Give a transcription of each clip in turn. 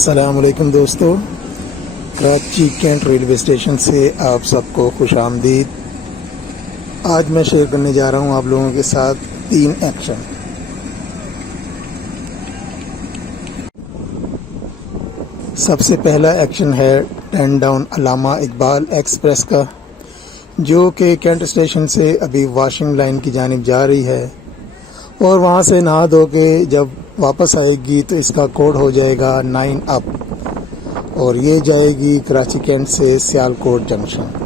अस्सलामुअलैकुम दोस्तों, Karachi cantt railway station से आप सबको खुश आमदीद। आज मैं शेयर करने जा रहा हूं आप लोगों के साथ 3 एक्शन। सबसे पहला एक्शन है 10 डाउन अल्लामा इकबाल एक्सप्रेस का, जो कि कैंट स्टेशन से अभी वॉशिंग लाइन की जानिब जा रही है और वहां से नहा धो के जब वापस आएगी तो इसका कोड हो जाएगा 9 अप और ये जाएगी कराची कैंट से सियालकोट जंक्शन।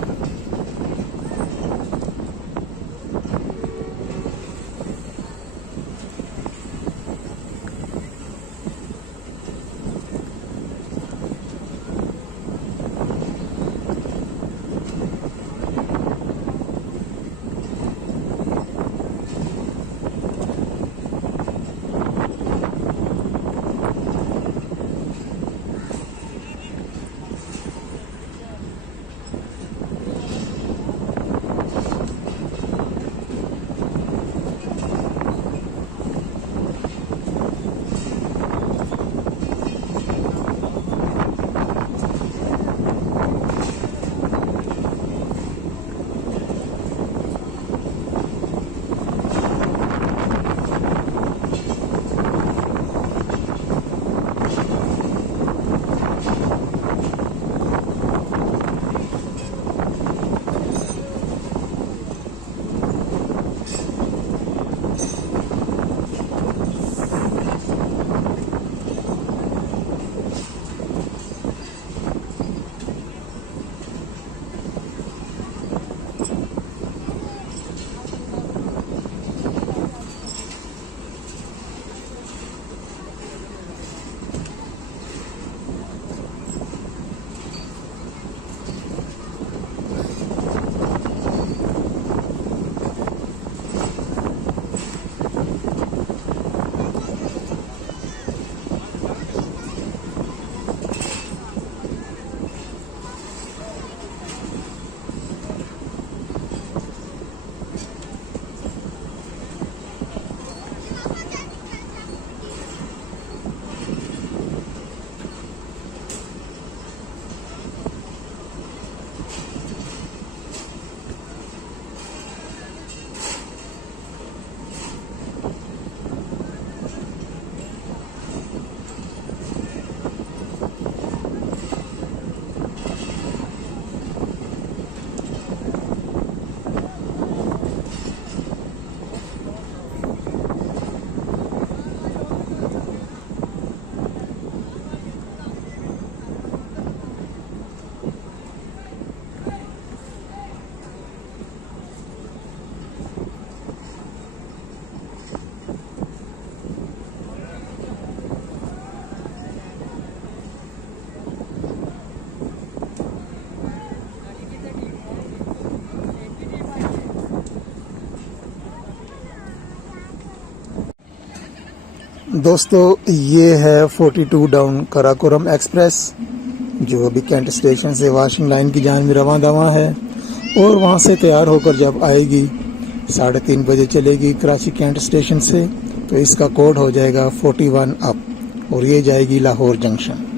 दोस्तों, ये है 42 डाउन कराकोरम एक्सप्रेस, जो अभी कैंट स्टेशन से वॉशिंग लाइन की जानिब रवां दवा है और वहाँ से तैयार होकर जब आएगी 3:30 बजे चलेगी कराची कैंट स्टेशन से, तो इसका कोड हो जाएगा 41 अप और ये जाएगी लाहौर जंक्शन।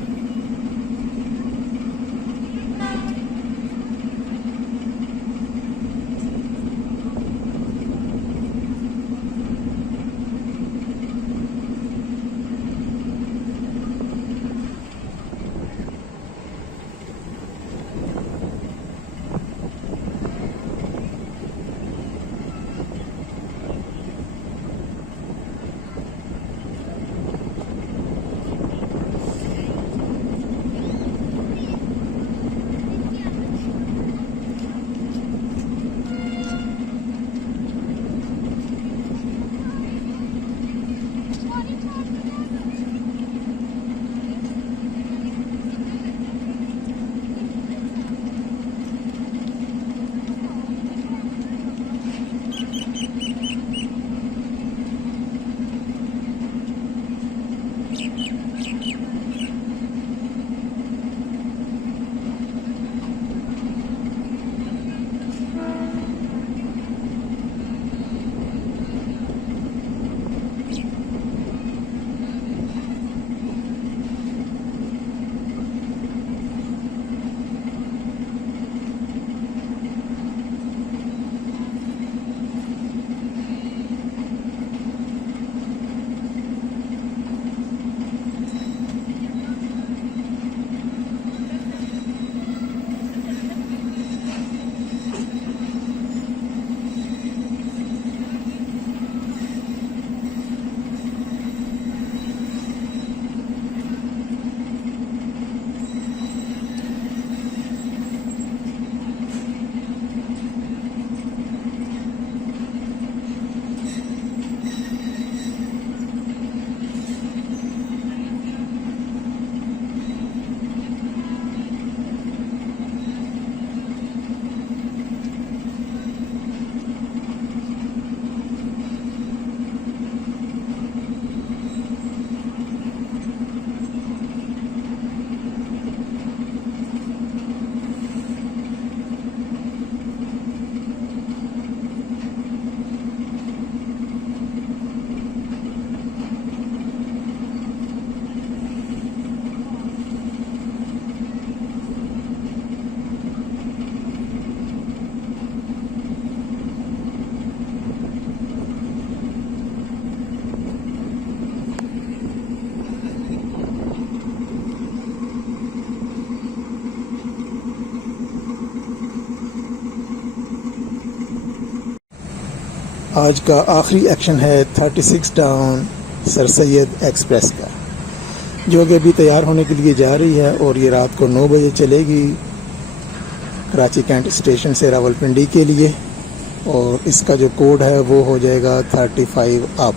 आज का आखिरी एक्शन है 36 डाउन सर सैयद एक्सप्रेस का, जो कि अभी तैयार होने के लिए जा रही है और ये रात को 9 बजे चलेगी कराची कैंट स्टेशन से रावलपिंडी के लिए। और इसका जो कोड है वो हो जाएगा 35 अप।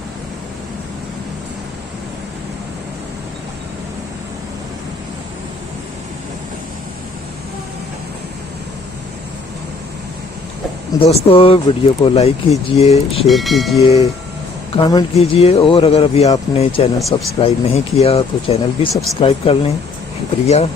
दोस्तों वीडियो को लाइक कीजिए, शेयर कीजिए, कमेंट कीजिए और अगर अभी आपने चैनल सब्सक्राइब नहीं किया तो चैनल भी सब्सक्राइब कर लें। शुक्रिया।